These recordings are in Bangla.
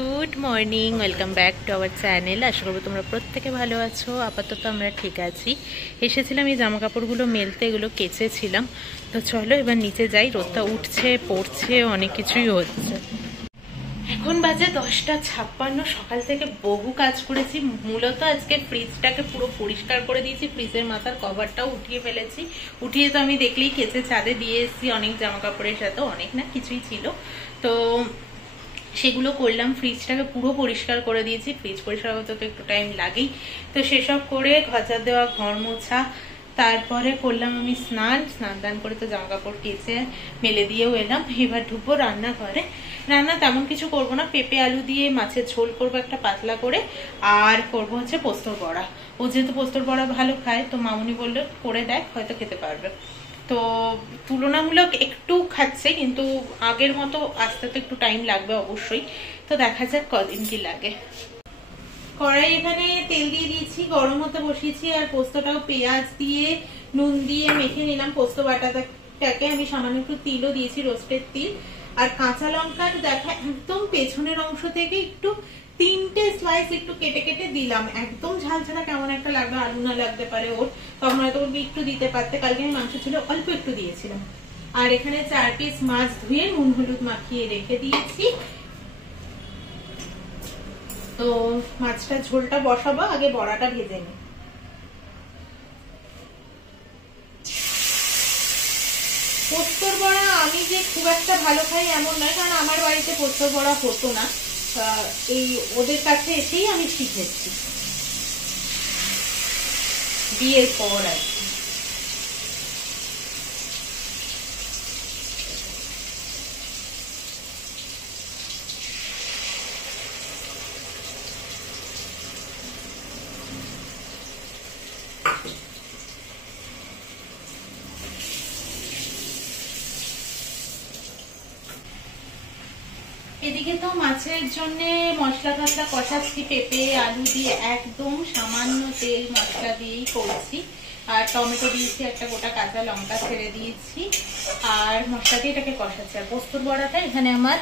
Good morning, welcome back to our channel. আশা করবো তোমরা প্রত্যেকে ভালো আছো। আপাতত আমরা ঠিক আছি। এসেছিলাম এই জামা কাপড়গুলো মেলতে, এগুলো কেচেছিলাম। তো চলো এবার নিচে যাই। রোদটা উঠছে, পড়ছে, অনেক কিছুই হচ্ছে। এখন বাজে 10:56। সকাল থেকে বহু কাজ করেছি। মূলত আজকে ফ্রিজটাকে পুরো পরিষ্কার করে দিয়েছি, ফ্রিজের মাথার কভারটাও উঠিয়ে ফেলেছি। উঠিয়ে তো আমি দেখলেই কেচে ছাদে দিয়ে এসেছি অনেক জামা কাপড়ের সাথে, অনেক না কিছুই ছিল, তো সেগুলো করলাম। ফ্রিজটাকে পুরো পরিষ্কার করে দিয়েছি। ফ্রিজ পরিষ্কার করতে তো একটু টাইম লাগেই, তো সেসব করে ঘর ঝাড় দেওয়া, ঘর মোছা, তারপরে করলাম আমি স্নান দান করে তো জামা কাপড় কেচে মেলে দিয়েও এলাম। এবার ঢুকবো রান্নাঘরে। রান্না তেমন কিছু করবো না, পেঁপে আলু দিয়ে মাছের ঝোল করবো একটা পাতলা করে, আর করবো হচ্ছে পোস্তর বড়া। ও যেহেতু পোস্তর বড়া ভালো খায়, তো মামুনি বললো করে দেখ, হয়তো খেতে পারবে। তো তুলনামূলক একটু খাচ্ছে, কিন্তু আগের মতো আসতে তো একটু টাইম লাগবে অবশ্যই। তো দেখা যাক কদিন কি লাগে। কড়াই এখানে তেল দিয়ে দিয়েছি, গরম হতে বসিয়েছি। আর পোস্তটাও পেঁয়াজ দিয়ে নুন দিয়ে মেখে নিলাম। পোস্ত বাটাটাকে আমি সামান্য একটু তিলও দিয়েছি, রোস্টেড তিল। আর কাঁচা লঙ্কার দেখা একদম পেছনের অংশ থেকে একটু 3টে স্লাইস একটু কেটে কেটে দিলাম। একদম ঝাল ছাড়া কেমন একটা লাগবে, আলু না লাগতে পারে ওর, তখন হয়তো একটু দিতে পারতে। কালকে আমি মাংস ছিল, অল্প একটু দিয়েছিলাম। আর এখানে 4 পিস মাছ ধুয়ে নুন হলুদ মাখিয়ে রেখে দিয়েছি। তো মাছটা ঝোলটা বসাবো, আগে বড়াটা ভেজে নিই। পোস্তর বড়া আমি যে খুব একটা ভালো খাই এমন নয়, কারণ আমার বাড়িতে পোস্তর বড়া হতো না। এই ওদের কাছে এসেই আমি শিখেছি বিয়ের পর আর কি। এদিকে তো মাছের জন্য মশলা টসলা কষাচ্ছি, পেঁপে আলু দিয়ে একদম সামান্য তেল মশলা দিয়েই করছি। আর টমেটো দিয়েছি, একটা গোটা কাঁচা লঙ্কা ছেড়ে দিয়েছি, আর মশলা দিয়ে এটাকে কষাচ্ছি। আর পোস্তর বড়াটা এখানে আমার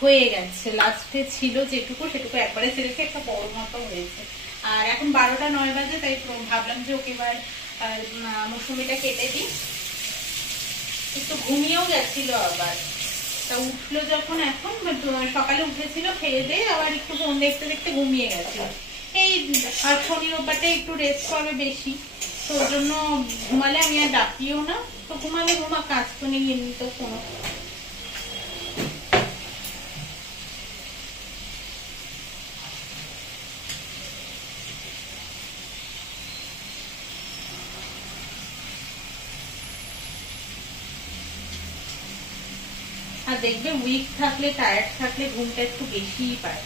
হয়ে গেছে, লাস্টে ছিল যেটুকু সেটুকু একবারে ছেড়েছি, একটা বড় মতো হয়েছে। আর এখন 12টা 9 বাজে, তাই ভাবলাম যে ওকে এবার মৌসুমিটা কেটে দিই। একটু ঘুমিয়েও গেছিল আবার, তা উঠলো যখন, এখন সকালে উঠেছিল খেয়ে দিয়ে, আবার একটু ফোন দেখতে দেখতে ঘুমিয়ে গেছিল। এই আর শনি রোববারটা একটু রেস্ট করবে বেশি, তো ওর জন্য ঘুমালে আমি আর ডাকিও না। তো ঘুমালে ঘুমা, কাজ তো নেই এমনি তো কোনো। আর দেখবে উইক থাকলে, টায়ার্ড থাকলে ঘুমটা একটু বেশিই পায়।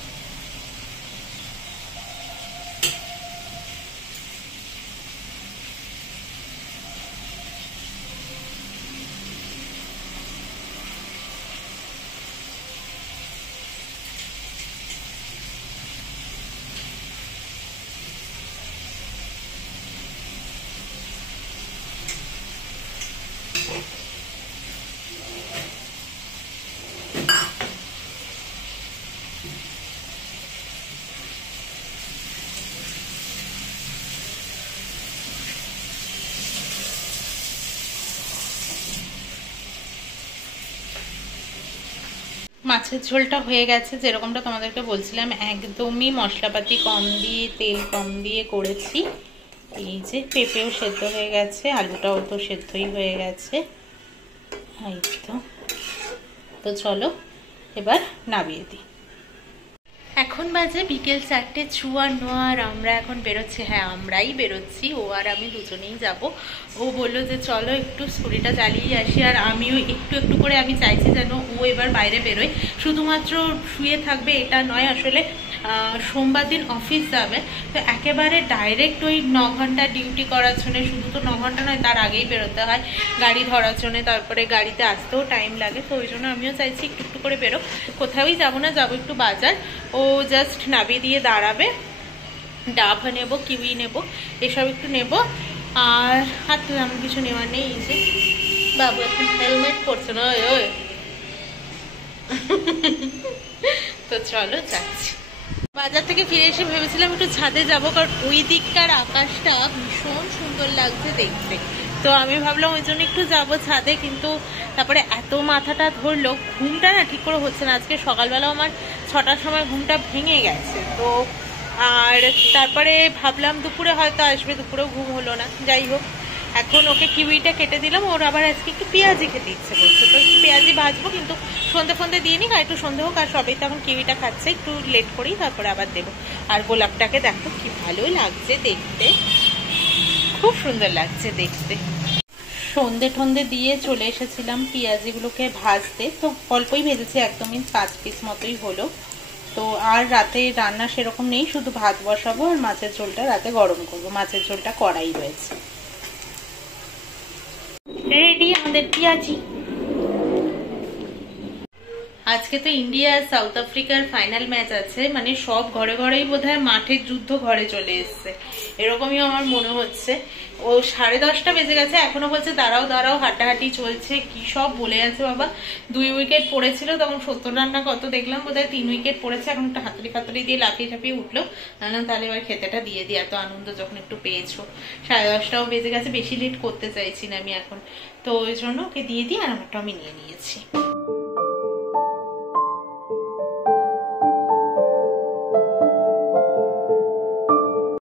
মাছের ঝোলটা হয়ে গেছে, যেরকমটা তোমাদেরকে বলছিলাম, একদমই মশলাপাতি কম দিয়ে, তেল কম দিয়ে করেছি। এই যে পেঁপেও সেদ্ধ হয়ে গেছে, আলুটাও তো সেদ্ধই হয়ে গেছে। এই তো চলো এবার নামিয়ে দিই। এখন বাজে বিকেল 4:54। আর আমরা এখন বেরোচ্ছি। হ্যাঁ, আমরাই বেরোচ্ছি, ও আর আমি দুজনেই যাব। ও বললো যে চলো একটু স্কুটিটা চালিয়ে আসি। আর আমিও একটু একটু করে, আমি চাইছি যেন ও এবার বাইরে বেরোয়। শুধুমাত্র শুয়ে থাকবে এটা নয়, আসলে সোমবার দিন অফিস যাবে, তো একেবারে ডাইরেক্ট ওই 9 ঘন্টা ডিউটি করার জন্য, শুধু তো 9 ঘন্টা নয়, তার আগেই বেরোতে হয় গাড়ি ধরার জন্য, তারপরে গাড়িতে আসতেও টাইম লাগে। তো ওই জন্য আমিও চাইছি একটু একটু করে বেরো। কোথাওই যাবো না, যাবো একটু বাজার। ও জাস্ট নামিয়ে দিয়ে দাঁড়াবে, ডাব নেবো, কিউই নেবো, এসব একটু নেবো। আর হাত তেমন কিছু নেওয়ার নেই। এই যে বাবু এখন হেলমেট পরছে না, ওই তো চলো যাচ্ছি। বাজার থেকে ফিরে এসে ভেবেছিলাম একটু ছাদে যাবো, কারণ ওই দিককার আকাশটা ভীষণ সুন্দর লাগছে দেখতে। তো আমি ভাবলাম ওই জন্য একটু যাবো ছাদে, কিন্তু তারপরে এত মাথাটা ধরলো, ঘুমটা না ঠিক করে হচ্ছে না। আজকে সকালবেলাও আমার 6টার সময় ঘুমটা ভেঙে গেছে। তো আর তারপরে ভাবলাম দুপুরে হয়তো আসবে, দুপুরেও ঘুম হলো না। যাই হোক, এখন ওকে কিউইটা কেটে দিলাম, ওর আবার আজকে একটু পেঁয়াজি খেতে ইচ্ছে করছে, তো একটু পেঁয়াজি ভাজবো, কিন্তু সন্ধে ফন্ধে দিয়ে নিক, আর একটু সন্ধে হোক। আর সবাই তো এখন কিউইটা খাচ্ছে, একটু লেট করেই তারপরে আবার দেবো। আর গোলাপটাকে দেখো কি ভালো লাগছে দেখতে, খুব সুন্দর লাগছে দেখতে। সন্ধে ঠন্ধে দিয়ে চলে এসেছিলাম পেঁয়াজিগুলোকে ভাজতে, তো অল্পই ভেজেছি, একদমই 5 পিস মতোই হলো। তো আর রাতে রান্না সেরকম নেই, শুধু ভাত বসাবো আর মাছের ঝোলটা রাতে গরম করবো। মাছের ঝোলটা কড়াই রয়েছে। রেডি আমাদের পেঁয়াজি। আজকে তো ইন্ডিয়া আর সাউথ আফ্রিকার ফাইনাল ম্যাচ আছে, মানে সব ঘরে ঘরেই বোধহয় মাঠের যুদ্ধ ঘরে চলে এসছে, এরকমই আমার মনে হচ্ছে। ও 10:30 বেজে গেছে, এখনো বলছে দাঁড়াও দাঁড়াও, হাঁটাহাঁটি চলছে, কি সব বলে আছে বাবা। 2 উইকেট পড়েছিল তখন, 70 রান না কত দেখলাম, বোধহয় 3 উইকেট পড়েছে। এখন একটা হাতুড়ি ফাতুড়ি দিয়ে লাফিয়ে ঝাঁপিয়ে উঠলো। তাহলে এবার খেতেটা দিয়ে দিই, এত আনন্দ যখন একটু পেয়েছো। 10:30টাও বেজে গেছে, বেশি লেট করতে চাইছি না আমি এখন, তো ওই জন্য ওকে দিয়ে দিই, আর আমারটা আমি নিয়ে নিয়েছি।